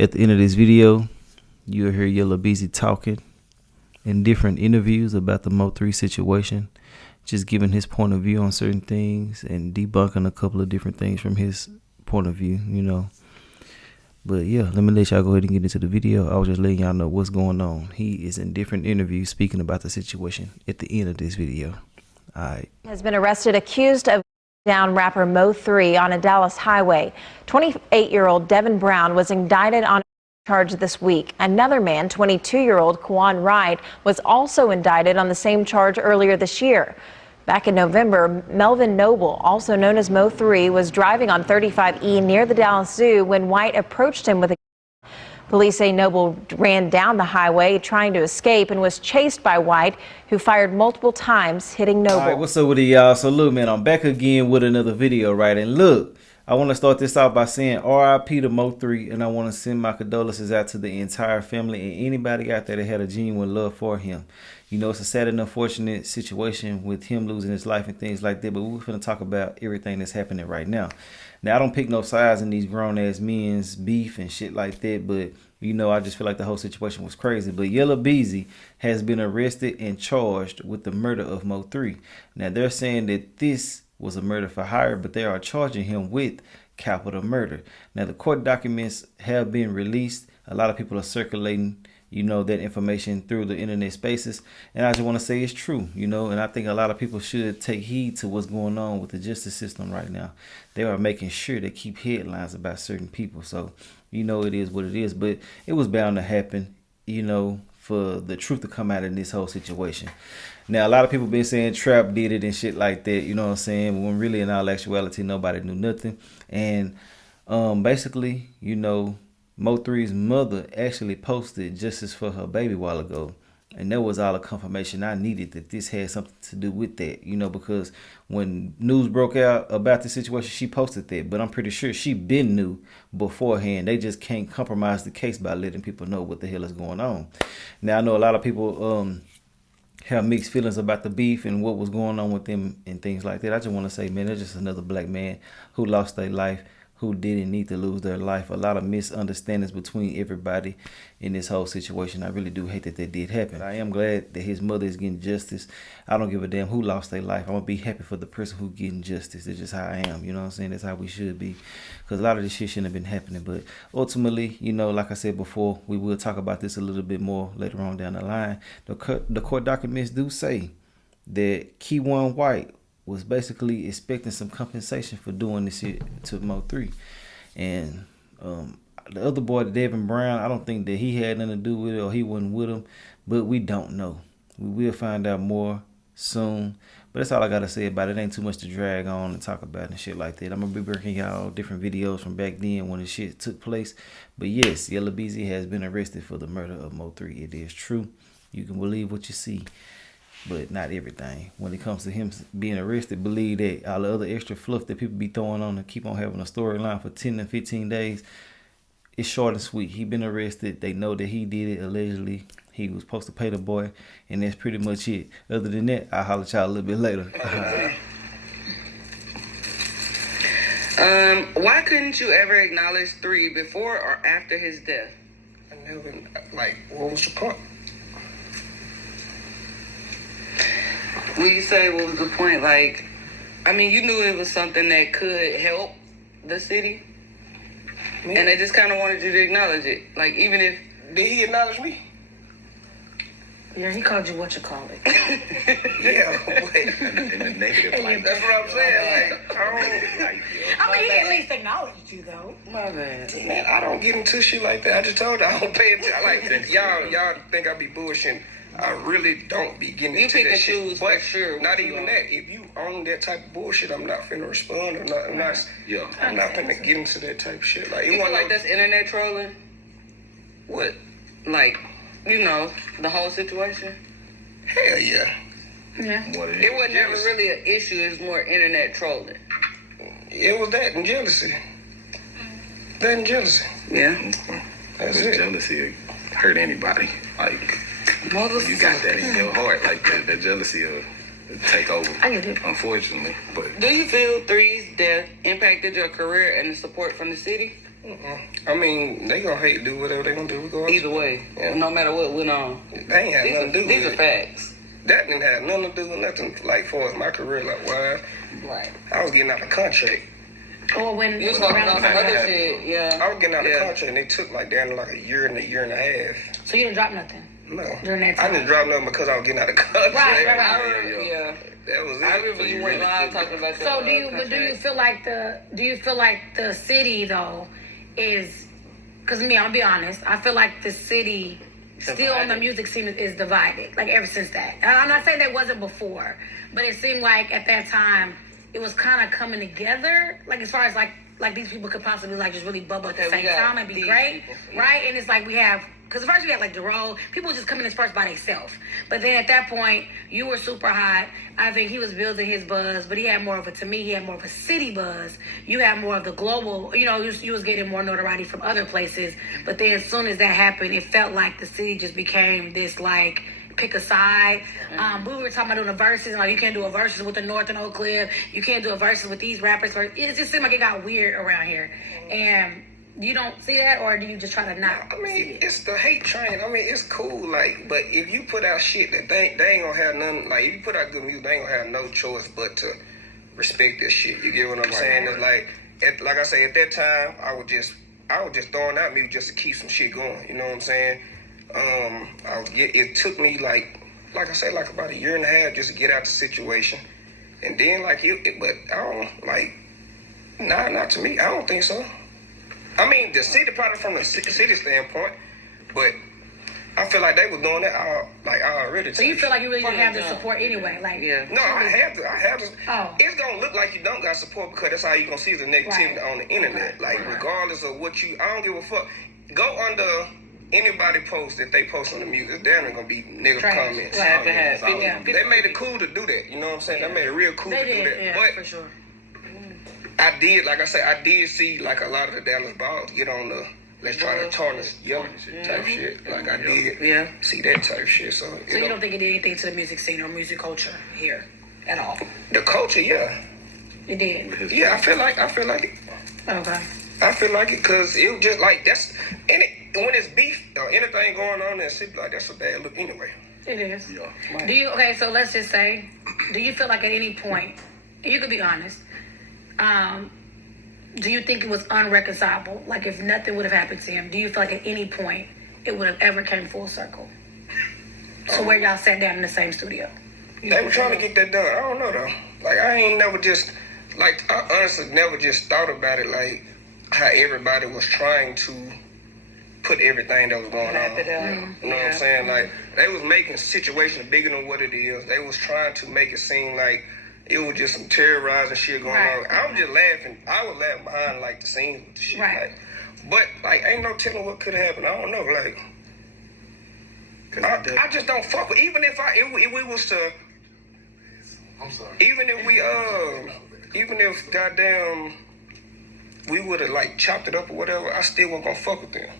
At the end of this video, you'll hear Yella Beezy talking in different interviews about the MO3 situation, just giving his point of view on certain things and debunking a couple of different things from his point of view, you know. But yeah, let me let y'all go ahead and get into the video. I was just letting y'all know what's going on. He is in different interviews speaking about the situation at the end of this video. All right. Has been arrested accused of down rapper MO3 on a Dallas highway. 28-year-old Devin Brown was indicted on a charge this week. Another man, 22-year-old Kwan Wright, was also indicted on the same charge earlier this year. Back in November, Melvin Noble, also known as MO3, was driving on 35E near the Dallas Zoo when White approached him with a gun. Police say Noble ran down the highway trying to escape and was chased by White, who fired multiple times, hitting Noble. All right, what's up with it, y'all? So look, man, I'm back again with another video, right? And look, I want to start this off by saying RIP to MO3, and I want to send my condolences out to the entire family and anybody out there that had a genuine love for him. You know, it's a sad and unfortunate situation with him losing his life and things like that, but we're going to talk about everything that's happening right now. Now, I don't pick no sides in these grown-ass men's beef and shit like that, but, you know, I just feel like the whole situation was crazy. But Yella Beezy has been arrested and charged with the murder of MO3. Now, they're saying that this was a murder for hire, but they are charging him with capital murder. Now, the court documents have been released. A lot of people are circulating, you know, that information through the internet spaces, and I just want to say it's true, you know, and I think a lot of people should take heed to what's going on with the justice system right now. They are making sure they keep headlines about certain people, so, you know, it is what it is, but it was bound to happen, you know, for the truth to come out in this whole situation. Now, a lot of people been saying Trap did it and shit like that, you know what I'm saying, when really in all actuality nobody knew nothing. And basically, you know, MO3's mother actually posted justice for her baby a while ago, and that was all the confirmation I needed that this had something to do with that, you know, because when news broke out about the situation, she posted that, but I'm pretty sure she been knew beforehand. They just can't compromise the case by letting people know what the hell is going on. Now, I know a lot of people have mixed feelings about the beef and what was going on with them and things like that. I just want to say, man, there's just another black man who lost their life, who didn't need to lose their life. A lot of misunderstandings between everybody in this whole situation. I really do hate that that did happen. I am glad that his mother is getting justice. I don't give a damn who lost their life. I'm going to be happy for the person who getting justice. That's just how I am. You know what I'm saying? That's how we should be. Because a lot of this shit shouldn't have been happening. But ultimately, you know, like I said before, we will talk about this a little bit more later on down the line. The court documents do say that Kwan White was basically expecting some compensation for doing this shit to MO3. And the other boy, Devin Brown, I don't think that he had nothing to do with it or he wasn't with him, but we don't know. We will find out more soon. But that's all I got to say about it. Ain't too much to drag on and talk about and shit like that. I'm going to be bringing y'all different videos from back then when the shit took place. But yes, Yella Beezy has been arrested for the murder of MO3. It is true. You can believe what you see, but not everything. When it comes to him being arrested, believe that all the other extra fluff that people be throwing on and keep on having a storyline for 10 to 15 days, it's short and sweet. He been arrested. They know that he did it allegedly. He was supposed to pay the boy, and that's pretty much it. Other than that, I'll holler at y'all a little bit later. Why couldn't you ever acknowledge 3 before or after his death? I never, like, what was the point? When you say what was the point, like, I mean, you knew it was something that could help the city, and they just kind of wanted you to acknowledge it. Like, even if... Did he acknowledge me? Yeah, he called you what you call it. Yeah, but in the negative light. That's what I'm saying. Like, I mean, he at least acknowledged you, though. My bad. Man, I don't get into shit like that. I just told you I don't pay attention. Like, y'all think I be bullshitting. I really don't be getting into that shit. You pick and choose for sure. Not even that. If you own that type of bullshit, I'm not finna respond. I'm not finna get into that type of shit. Like, you feel like that's internet trolling? What? Like, you know, the whole situation? Hell yeah. Yeah. It wasn't ever really an issue. It was more internet trolling. It was that and jealousy. That and jealousy. Yeah. That's it. Jealousy hurt anybody. Like, you got that in your heart, like that jealousy will take over. I get it. Unfortunately. But do you feel 3's death impacted your career and the support from the city? I mean, they gonna hate, do whatever they gonna do. Either way, no matter what went on. They ain't had nothing to do with it. These are facts. That didn't have nothing to do with nothing, like, far as my career, like, why? Right. I was getting out of contract. Or when You was talking around about the some time. other shit, yeah. I was getting out of contract, and they took, like, down to, like, a year and a half. So you didn't drop nothing? No. During that I time? didn't drop nothing because I was getting out of contract. Right. Yeah. That was it. I remember you went live talking about that. So do you feel like the city though is, because me, I'm gonna be honest, I feel like the city still on the music scene is divided, like ever since that. And I'm not saying that wasn't before, but it seemed like at that time it was kind of coming together, like as far as like these people could possibly like just really bubble at the same time and be great, right? And it's like we have, because first we had like the role, people just coming in first by themselves. But then at that point, you were super hot. I think he was building his buzz, but he had more of a city buzz. You had more of the global, you was getting more notoriety from other places. But then as soon as that happened, it felt like the city just became this like, pick a side. We were talking about doing a verses, like you can't do a verses with the North and Oak Cliff. You can't do a verses with these rappers. It just seemed like it got weird around here. And you don't see that, or do you just try to not? I mean, it's the hate train. I mean, it's cool, like, but if you put out shit that they ain't gonna have none, like, if you put out good music, they ain't gonna have no choice but to respect this shit. You get what I'm saying? It's like I say, at that time, I was just throwing out music just to keep some shit going. You know what I'm saying? It took me like I say, like about a year and a half just to get out the situation, and then but I don't not to me. I don't think so. I mean, the city probably from the city standpoint, but I feel like they were doing that already. So you feel like you really didn't have the support anyway? Like, no, I have to. Oh. It's gonna look like you don't got support because that's how you gonna see the negativity on the internet. Regardless of what I don't give a fuck. Go under anybody post that they post on the music, there ain't gonna be negative comments. They made it cool to do that. You know what I'm saying? They made it real cool to do that. But for sure. I did, like I said, I did see like a lot of the Dallas balls get on the let's try to tarnish Yella type shit. Like I did see that type shit. So you don't think it did anything to the music scene or music culture here at all? The culture, yeah. It did. Yeah, I feel like it. Okay. I feel like it because it was just like that's and when it's beef or anything going on in the city, like that's a bad look anyway. It is. Yeah. So let's just say, do you feel like at any point, you could be honest, do you think it was unreconcilable? Like if nothing would have happened to him, do you feel like at any point it would have ever came full circle? So where y'all sat down in the same studio? They were trying to get that done. I don't know though. Like I ain't never just I honestly never just thought about it like how everybody was trying to put everything that was going on. You know what I'm saying? Like they was making situations bigger than what it is. They was trying to make it seem like it was just some terrorizing shit going on. I was just laughing. I was laughing behind like the scenes with the shit. Like, but like ain't no telling what could happen. I don't know. Like I just don't fuck with. Even if we was to. I'm sorry. Even if goddamn we would have like chopped it up or whatever, I still wasn't gonna fuck with them.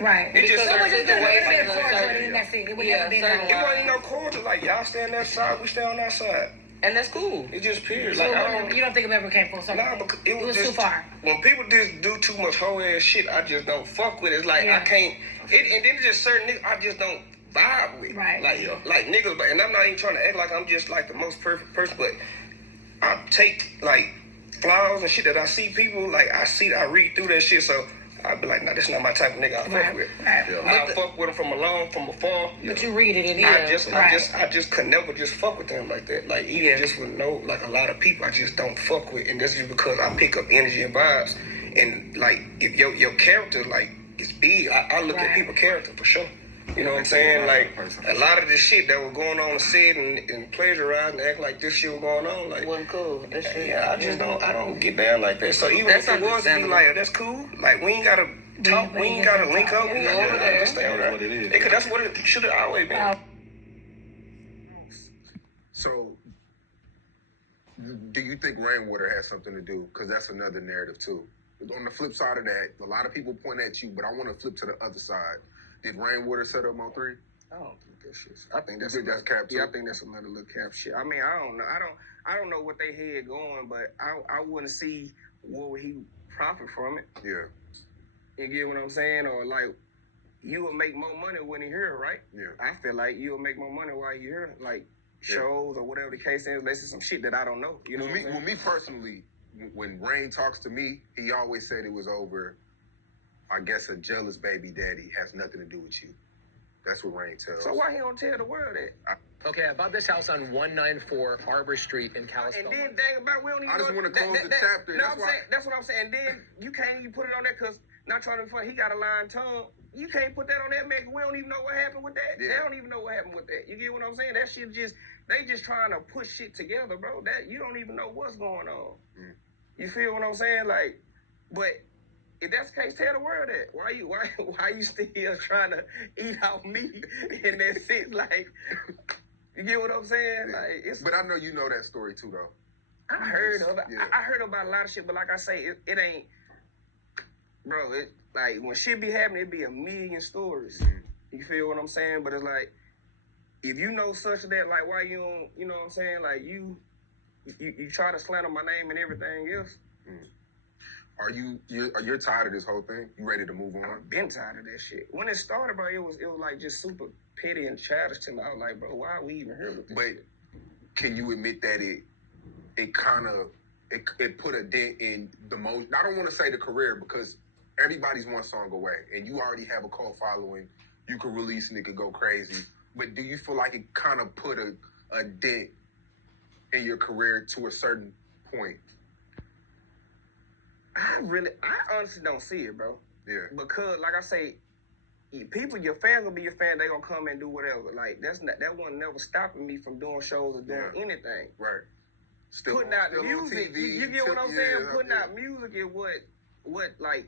Right. It just it was just a little bit cordial and that's it. It wasn't no cordial. Like y'all stay on that side, we stay on our side. And that's cool. It just period. So like you don't think it ever came full circle? Nah, because it was too far. When people just do too much whole ass shit, I just don't fuck with it. It's like I can't. And then it's just certain niggas I just don't vibe with. Right. Like niggas, and I'm not even trying to act like I'm just like the most perfect person, but I take like flaws and shit that I see people like I read through that shit, so I'd be like, nah, this not my type of nigga I fuck with. I'll fuck with him from afar. But you read it in I just could never just fuck with them like that. Like even just with like a lot of people I just don't fuck with, and that's just because I pick up energy and vibes. And like if your character like is big, I look at people's character for sure. You know what I'm saying? Like a lot of the shit that was going on set and plagiarizing and act like this shit was going on, like wasn't cool. That's true. Yeah, I don't get down like that. So even if it was to be like, that's cool. Like we ain't gotta talk, we ain't gotta link up. We gotta understand that. Because that's what it should have always been. So, do you think rainwater has something to do? Because that's another narrative too. On the flip side of that, a lot of people point at you, but I want to flip to the other side. Did rainwater set up MO3? I don't think that shit. I think that's cap too. Yeah, I think that's another little cap shit. I mean, I don't know. I don't know what they had going, but I wouldn't see what would he profit from it. Yeah. You get what I'm saying? Or like, you will make more money when you're here, right? Yeah. I feel like you'll make more money while you're here, like shows or whatever the case is. Unless it's some shit that I don't know. You know what I'm saying? Well, me personally, when Rain talks to me, he always said it was over. I guess a jealous baby daddy has nothing to do with you. That's what Rain tells. So why he don't tell the world that? Okay, I bought this house on 194 Arbor Street in California. And then dang about we don't even. I just know want to close the chapter. No, that's what I'm saying. And then you can't even put it on there because not trying to be funny. He got a lying tongue. You can't put that on that man. We don't even know what happened with that. Yeah. They don't even know what happened with that. You get what I'm saying? That shit they just trying to push shit together, bro. That you don't even know what's going on. Mm. You feel what I'm saying? Like, but if that's the case, tell the world that. Why you still trying to eat off me in that shit? Like, you get what I'm saying? Yeah. Like, it's. But I know you know that story too, though. I heard of it. Yeah. I heard about a lot of shit, but like I say, it ain't, bro. It like when shit be happening, it be a million stories. Mm-hmm. You feel what I'm saying? But it's like, if you know such that, like, why you don't, you know what I'm saying? Like you try to slander my name and everything else. Mm. You're tired of this whole thing? You ready to move on? I've been tired of that shit. When it started, bro, it was like just super petty and childish to me. I was like, bro, why are we even here with this? But shit? can you admit that it kind of it put a dent in the most? I don't want to say the career because everybody's one song away, and you already have a cult following. You could release and it could go crazy. But do you feel like it kind of put a dent in your career to a certain point? I honestly don't see it, bro. Yeah. Because, like I say, people, your fans gonna be your fan. They gonna come and do whatever. Like that one never stopping me from doing shows or doing anything. Right. Still putting out still on music. TV, You get what I'm saying? Putting yeah. out music is what like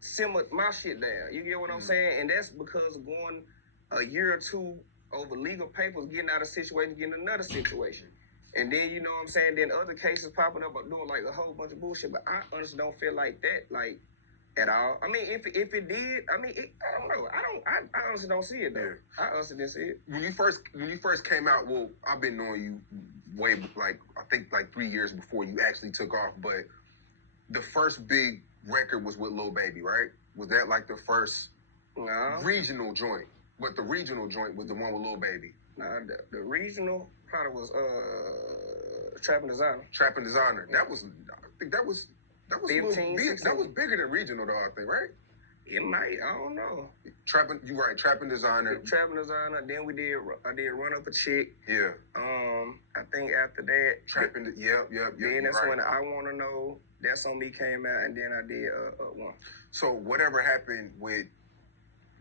simmered my shit down. You get what I'm saying? And that's because of going a year or two over legal papers, getting out of situation, getting another situation. And then, you know what I'm saying, then other cases popping up doing like a whole bunch of bullshit. But I honestly don't feel like that, like, at all. I mean, if it did, I mean, I don't know. I honestly don't see it, though. Yeah. I honestly didn't see it. When you first came out, well, I've been knowing you way, like, I think like 3 years before you actually took off. But the first big record was with Lil Baby, right? Was that like the first regional joint? But the regional joint was the one with Lil Baby. Nah, the regional probably was Trap and Designer. Trap and Designer. That was, I think that was 15, big. That was bigger than regional, though, I think, right? It might. I don't know. Trap and Designer. Trap and Designer. Then I did Run Up a Chick. Yeah. I think after that. Yep. Then that's right. when I Wanna Know. That's on Me came out, and then I did one. So whatever happened with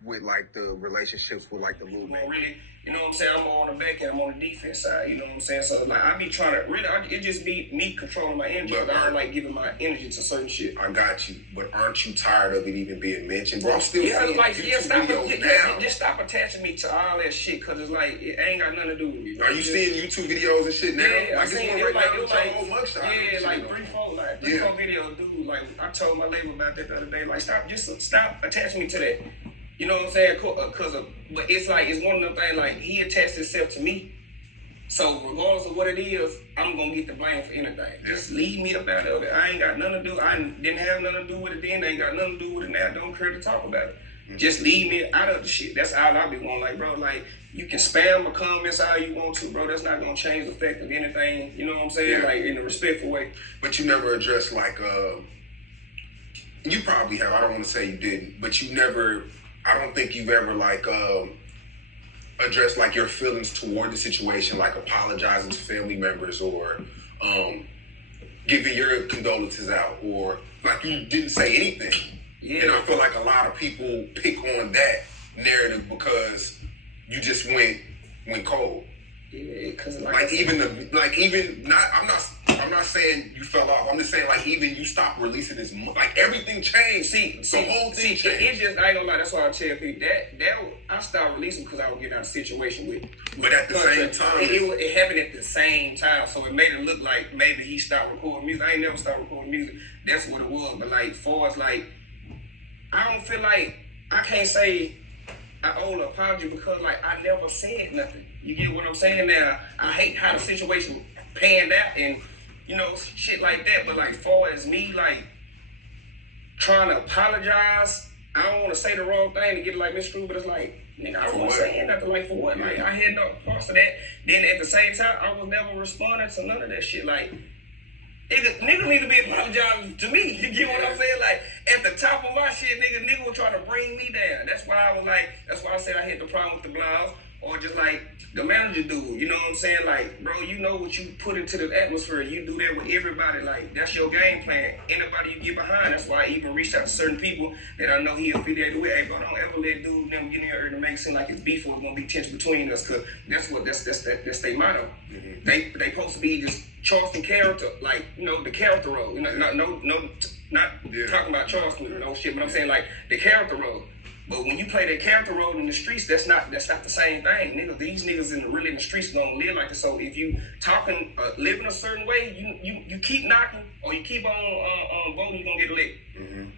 like the relationships with like the Lil Baby. Really, you know what I'm saying? I'm on the back end, I'm on the defense side, you know what I'm saying? So like I be trying to it just be me controlling my energy. But I don't like giving my energy to certain shit. I got you, but aren't you tired of it even being mentioned? Bro, I'm still seeing like YouTube videos now. Just stop attaching me to all that shit, cause it's like it ain't got nothing to do with me. Are you seeing YouTube videos and shit now? Yeah, like I seen it like whole mugshot. Yeah, like three, four videos, dude. Like I told my label about that the other day. Like stop attaching me to that. You know what I'm saying? But it's like, it's one of them things, like, he attached himself to me. So, regardless of what it is, I'm going to get the blame for anything. Yeah. Just leave me up out of it. I ain't got nothing to do. I didn't have nothing to do with it then. I ain't got nothing to do with it now. Don't care to talk about it. Mm-hmm. Just leave me out of the shit. That's all I be wanting. Like, bro, like, you can spam my comments all you want to, bro. That's not going to change the effect of anything. You know what I'm saying? Yeah. Like, in a respectful way. But you never addressed, like, you probably have. I don't want to say you didn't. But you never... I don't think you've ever like addressed like your feelings toward the situation, like apologizing to family members or giving your condolences out, or like you didn't say anything. Yeah. And I feel like a lot of people pick on that narrative because you just went cold. Yeah, because I'm not saying you fell off. I'm just saying, like, even you stopped releasing this, like, everything changed. The whole thing changed. It just, I ain't gonna lie, that's why I tell people that I stopped releasing because I would get out of a situation with. But at the same time, it happened at the same time, so it made it look like maybe he stopped recording music. I ain't never stopped recording music. That's what it was. But like, far as like, I don't feel like I can't say I owe an apology because like I never said nothing. You get what I'm saying? Now I hate how the situation panned out and you know shit like that. But like far as me like trying to apologize I don't want to say the wrong thing to get it like misconstrued, but it's like, nigga, I wasn't saying nothing like for what? Like, I had no parts of that. Then at the same time, I was never responding to none of that shit. Like, nigga need to be apologizing to me. You get what I'm saying? Like, at the top of my shit, nigga was trying to bring me down. That's why I said I had the problem with the blouse. Or just like the manager dude, you know what I'm saying? Like, bro, you know what you put into the atmosphere. You do that with everybody. Like, that's your game plan. Anybody you get behind. That's why I even reached out to certain people that I know he affiliated with. Hey, bro, don't ever let dude them get in here to make it seem like it's beef or it's gonna be tension between us. Cause that's their motto. Mm-hmm. They supposed to be just Charleston character, like, you know, the character role. You know, not talking about Charleston, no shit, but I'm saying like the character role. But when you play that character role in the streets, that's not the same thing, nigga. These niggas in the streets don't live like this. So if you talking, living a certain way, you keep knocking or you keep on voting, you gonna get elected. Mm-hmm.